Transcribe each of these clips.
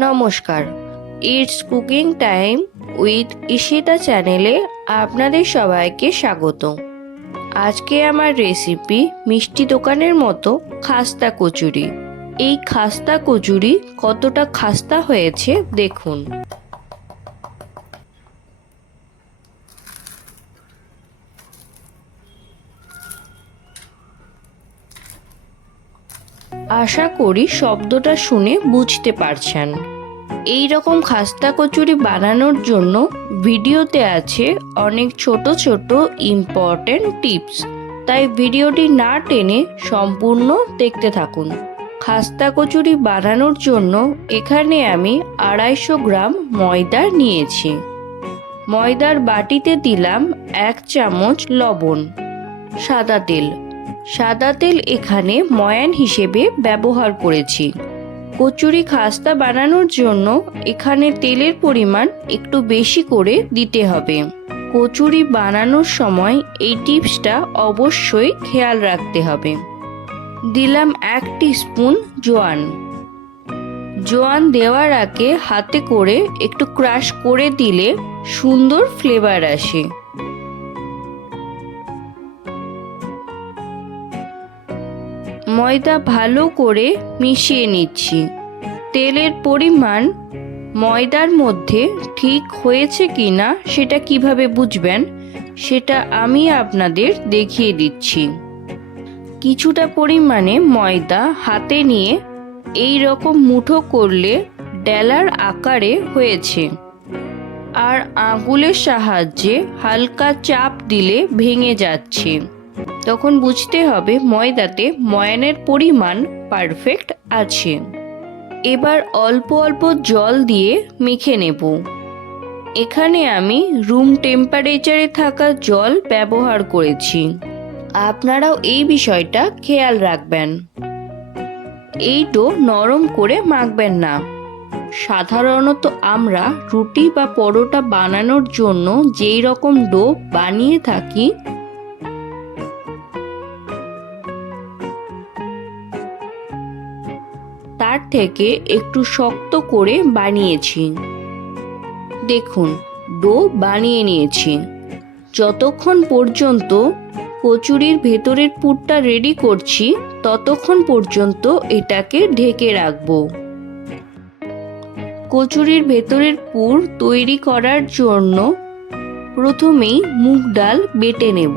নমস্কার। It's cooking time with Ishita চ্যানেলে আপনাদের সবাইকে স্বাগত আজকে আমার রেসিপি মিষ্টি দোকানের মতো খাস্তা কচুরি। এই খাস্তা কচুরি কতটা খাস্তা হয়েছে দেখুন। আশা করি শব্দটা শুনে বুঝতে পারছেন। এই রকম খাস্তা কচুরি বানানোর জন্য ভিডিওতে আছে অনেক ছোট ছোট ইম্পর্টেন্ট টিপস তাই ভিডিওটি না টেনে সম্পূর্ণ দেখতে থাকুন। খাস্তা কচুরি বানানোর জন্য এখানে আমি আড়াইশো গ্রাম ময়দা নিয়েছি। ময়দার বাটিতে দিলাম এক চামচ লবণ, সাদা তেল সাদা তেল এখানে ময়ান হিসেবে ব্যবহার করেছি। কচুরি খাস্তা বানানোর জন্য এখানে তেলের পরিমাণ একটু বেশি করে দিতে হবে। কচুরি বানানোর সময় এই টিপসটা অবশ্যই খেয়াল রাখতে হবে। দিলাম এক স্পুন জোয়ান। জোয়ান দেওয়ার আগে হাতে করে একটু ক্রাশ করে দিলে সুন্দর ফ্লেভার আসে। ময়দা ভালো করে মিশিয়ে নিচ্ছি। তেলের পরিমাণ ময়দার মধ্যে ঠিক হয়েছে কি না সেটা কীভাবে বুঝবেন, সেটা আমি আপনাদের দেখিয়ে দিচ্ছি। কিছুটা পরিমাণে ময়দা হাতে নিয়ে এই রকম মুঠো করলে ডেলার আকারে হয়েছে। আর আঙুলের সাহায্যে হালকা চাপ দিলে ভেঙে যাচ্ছে। তখন বুঝতে হবে ময়দাতে ময়ানের পরিমাণ পারফেক্ট আছে। এবার অল্প অল্প জল দিয়ে মেখে নেব। এখানে আমি রুম টেম্পারেচারে থাকা জল ব্যবহার করেছি। আপনারাও এই বিষয়টা খেয়াল রাখবেন। এই নরম করে মাখবেন না। সাধারণত আমরা রুটি বা পরোটা বানানোর জন্য যেই রকম ডো বানিয়ে থাকি থেকে একটু শক্ত করে বানিয়েছি। দেখুন, ডো বানিয়ে নিয়েছি। যতক্ষণ পর্যন্ত কচুরির ভেতরের পুরটা রেডি করছি, ততক্ষণ পর্যন্ত এটাকে ঢেকে রাখব। কচুরির ভেতরের পুর তৈরি করার জন্য প্রথমেই মুগ ডাল বেটে নেব।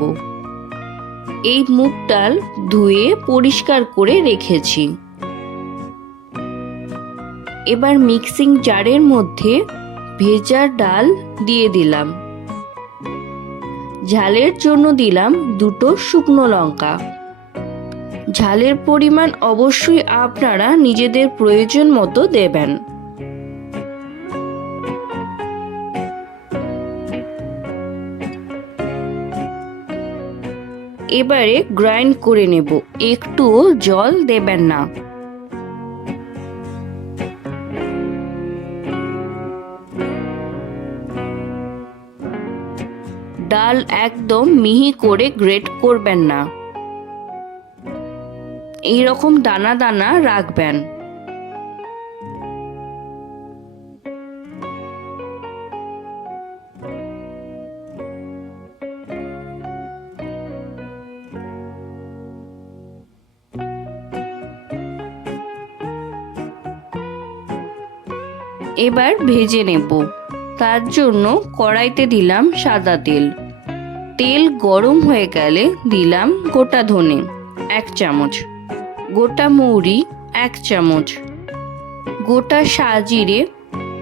এই মুগ ডাল ধুয়ে পরিষ্কার করে রেখেছি। এবার মিক্সিং জারের মধ্যে ভেজা ডাল দিয়ে দিলাম। ঝালের জন্য দিলাম দুটো শুকনো লঙ্কা। ঝালের পরিমাণ অবশ্যই আপনারা নিজেদের প্রয়োজন মতো দেবেন। এবারে গ্রাইন্ড করে নেব। একটুও জল দেবেন না। ডাল একদম মিহি করে গ্রেট করবেন না। এই রকম দানা দানা রাখবেন। এবার ভেজে নেব। তার জন্য কড়াইতে দিলাম সাদা তেল। তেল গরম হয়ে গেলে দিলাম গোটা ধনে, এক চামচ। গোটা মৌরি, এক চামচ। গোটা সাজিরে,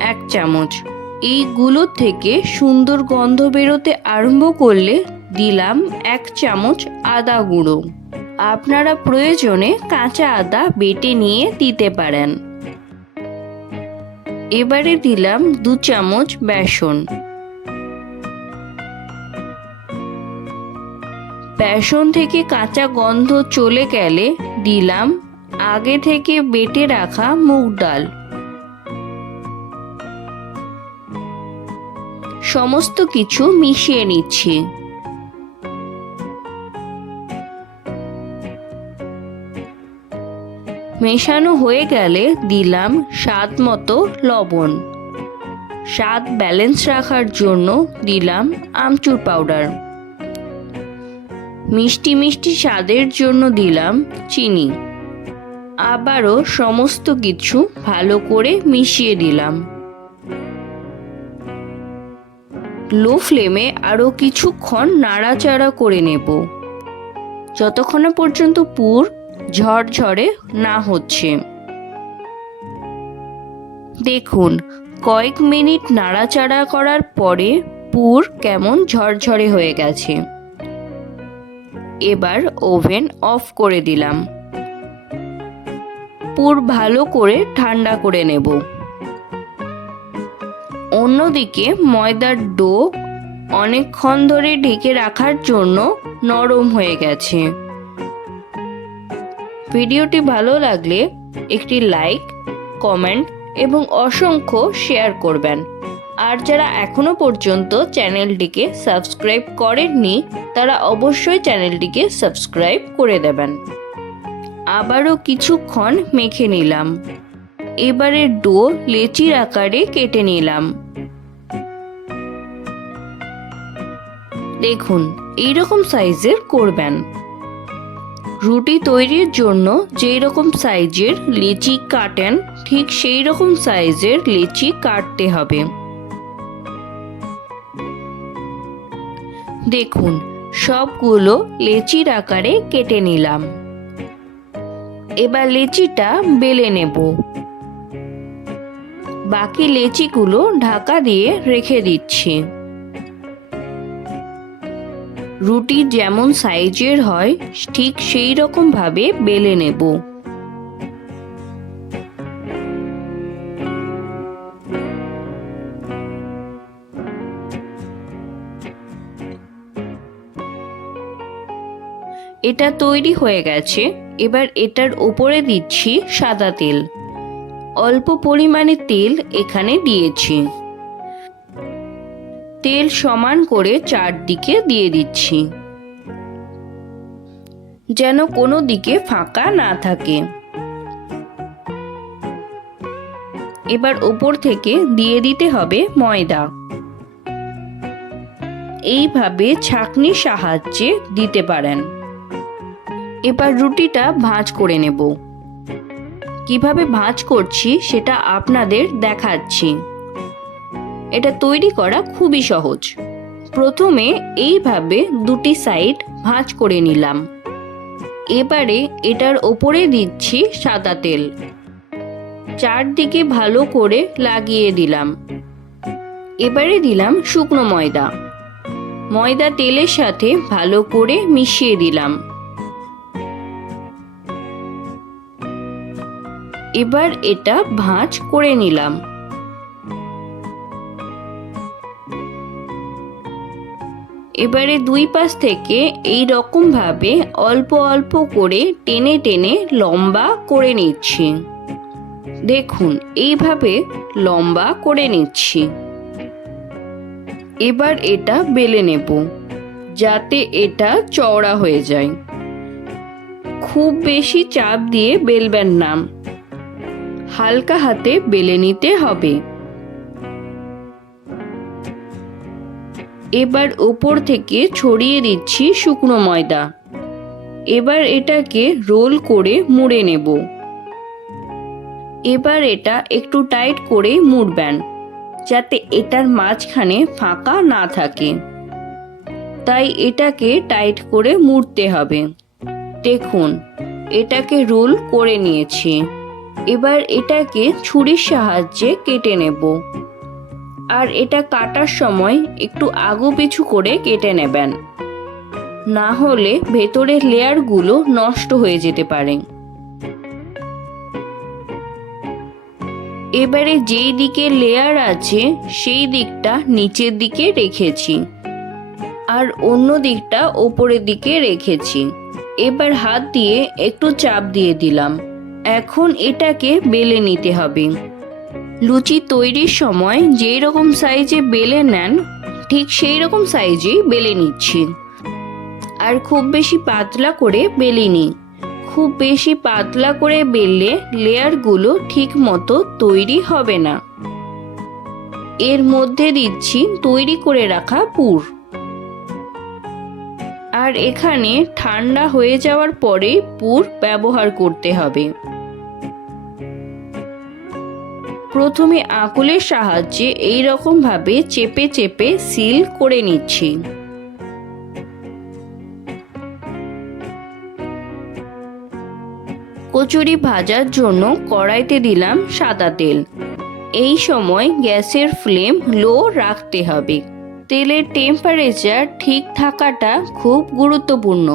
এক চামচ। এইগুলো থেকে সুন্দর গন্ধ বেরোতে আরম্ভ করলে দিলাম এক চামচ আদা গুঁড়ো। আপনারা প্রয়োজনে কাঁচা আদা বেটে নিয়ে দিতে পারেন। এবারে দিলাম দু চামচ বেসন। বেসন থেকে কাঁচা গন্ধ চলে গেলে দিলাম, আগে থেকে বেটে রাখা মুগ ডাল। সমস্ত কিছু মিশিয়ে নিচ্ছি। মেশানো হয়ে গেলে দিলাম স্বাদ মতো লবণ। স্বাদ ব্যালেন্স রাখার জন্য দিলাম আমচুর পাউডার। মিষ্টি মিষ্টি স্বাদের জন্য দিলাম চিনি। আবারও সমস্ত কিছু ভালো করে মিশিয়ে দিলাম। লো ফ্লেমে আরও কিছুক্ষণ নাড়াচাড়া করে নেব। যতক্ষণ পর্যন্ত পুর ঝরঝরে না হচ্ছে। দেখুন, কয়েক মিনিট নাড়াচাড়া করার পরে পুর কেমন ঝরঝরে হয়ে গেছে। এবার ওভেন অফ করে দিলাম। পুর ভালো করে ঠান্ডা করে নেব। অন্যদিকে ময়দার ডো অনেকক্ষণ ধরে ঢেকে রাখার জন্য নরম হয়ে গেছে। ভিডিওটি ভালো লাগলে একটি লাইক, কমেন্ট এবং অসংখ্য শেয়ার করবেন। আর যারা এখনও পর্যন্ত চ্যানেলটিকে সাবস্ক্রাইব করেননি, তারা অবশ্যই চ্যানেলটিকে সাবস্ক্রাইব করে দেবেন। আবারও কিছুক্ষণ মেখে নিলাম। এবারে ডো লেচির আকারে কেটে নিলাম। দেখুন, এইরকম সাইজের করবেন। রুটি তৈরির জন্য যেই রকম সাইজের লিচি কাটেন, ঠিক সেই রকম সাইজের লিচি কাটতে হবে। দেখুন, সবগুলো লেচির আকারে কেটে নিলাম। এবার লেচিটা বেলে নেব। বাকি লেচিগুলো ঢাকা দিয়ে রেখে দিচ্ছি। রুটি যেমন সাইজের হয়, ঠিক সেই রকম ভাবে বেলে নেব। এটা তৈরি হয়ে গেছে। এবার এটার ওপরে দিচ্ছি সাদা তেল। অল্প পরিমাণে তেল এখানে দিয়েছি। তেল সমান করে চারদিকে দিয়ে দিচ্ছি। যেন কোনো দিকে ফাঁকা না থাকে। এবার ওপর থেকে দিয়ে দিতে হবে ময়দা। এইভাবে ছাকনির সাহায্যে দিতে পারেন। এবার রুটিটা ভাঁজ করে নেব। কীভাবে ভাঁজ করছি সেটা আপনাদের দেখাচ্ছি। এটা তৈরি করা খুবই সহজ। প্রথমে এইভাবে দুটি সাইড ভাঁজ করে নিলাম। এবারে এটার ওপরে দিচ্ছি সাদা তেল। চারদিকে ভালো করে লাগিয়ে দিলাম। এবারে দিলাম শুকনো ময়দা। ময়দা তেলের সাথে ভালো করে মিশিয়ে দিলাম। এবার এটা ভাঁজ করে নিলাম। এবারে দুই পাশ থেকে এই রকম ভাবে অল্প অল্প করে টেনে টেনে লম্বা করে নিচ্ছি। দেখুন, এইভাবে লম্বা করে নিচ্ছি। এবার এটা বেলে নেব, যাতে এটা চওড়া হয়ে যায়। খুব বেশি চাপ দিয়ে বেলবেন না। হালকা হাতে বেলে নিতে হবে। এবার ওপর থেকে ছড়িয়ে দিচ্ছি শুকনো ময়দা। এবার এটাকে রোল করে মুড়ে নেব। এবার এটা একটু টাইট করে মুড়বেন, যাতে এটার মাঝখানে ফাঁকা না থাকে। তাই এটাকে টাইট করে মুড়তে হবে। দেখুন, এটাকে রোল করে নিয়েছি। এবার এটাকে ছুরির সাহায্যে কেটে নেব। আর এটা কাটার সময় একটু আগু পিছু করে কেটে নেবেন। না হলে ভেতরের লেয়ারগুলো নষ্ট হয়ে যেতে পারে। এবারে যেই দিকে লেয়ার আছে, সেই দিকটা নিচের দিকে রেখেছি। আর অন্য দিকটা ওপরের দিকে রেখেছি। এবার হাত দিয়ে একটু চাপ দিয়ে দিলাম। এখন এটাকে বেলে নিতে হবে। লুচি তৈরির সময় যেই রকম সাইজে বেলে নেন, ঠিক সেই রকম সাইজেই বেলে নিচ্ছি। আর খুব বেশি পাতলা করে বেলিনি। খুব বেশি পাতলা করে বেললে লেয়ারগুলো ঠিক মতো তৈরি হবে না। এর মধ্যে দিচ্ছি তৈরি করে রাখা পুর। আর এখানে ঠান্ডা হয়ে যাওয়ার পরে পুর ব্যবহার করতে হবে। প্রথমে আঁকুলের সাহায্যে এই রকম ভাবে চেপে চেপে সিল করে নিচ্ছি। কচুরি ভাজার জন্য কড়াইতে দিলাম সাদা তেল। এই সময় গ্যাসের ফ্লেম লো রাখতে হবে। তেলের টেম্পারেচার ঠিক থাকাটা খুব গুরুত্বপূর্ণ।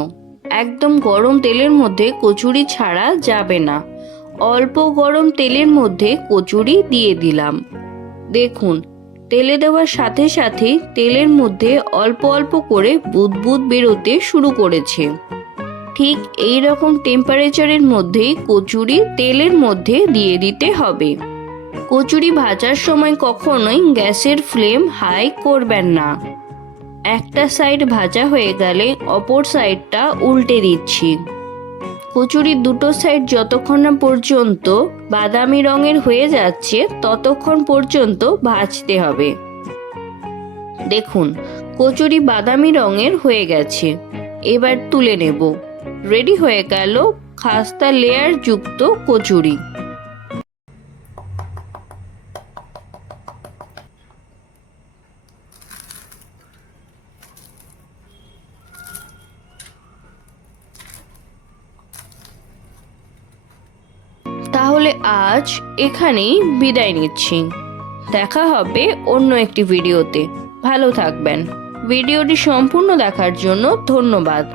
একদম গরম তেলের মধ্যে কচুরি ছাড়া যাবে না। অল্প গরম তেলের মধ্যে কচুরি দিয়ে দিলাম। দেখুন, তেলে দেওয়ার সাথে সাথে তেলের মধ্যে অল্প অল্প করে বুদবুদ বেরোতে শুরু করেছে। ঠিক এই রকম টেম্পারেচারের মধ্যেই কচুরি তেলের মধ্যে দিয়ে দিতে হবে। কচুরি ভাজার সময় কখনোই গ্যাসের ফ্লেম হাই করবেন না। একটা সাইড ভাজা হয়ে গেলে অপর সাইডটা উল্টে দিচ্ছি। কচুরির দুটো সাইড যতক্ষণ না পর্যন্ত বাদামি রঙের হয়ে যাচ্ছে, ততক্ষণ পর্যন্ত ভাজতে হবে। দেখুন, কচুরি বাদামি রঙের হয়ে গেছে। এবার তুলে নেব। রেডি হয়ে গেল খাস্তা লেয়ার যুক্ত কচুরি। তাহলে আজ এখানেই বিদায় নিচ্ছি। দেখা হবে অন্য একটি ভিডিওতে। ভালো থাকবেন। ভিডিওটি সম্পূর্ণ দেখার জন্য ধন্যবাদ।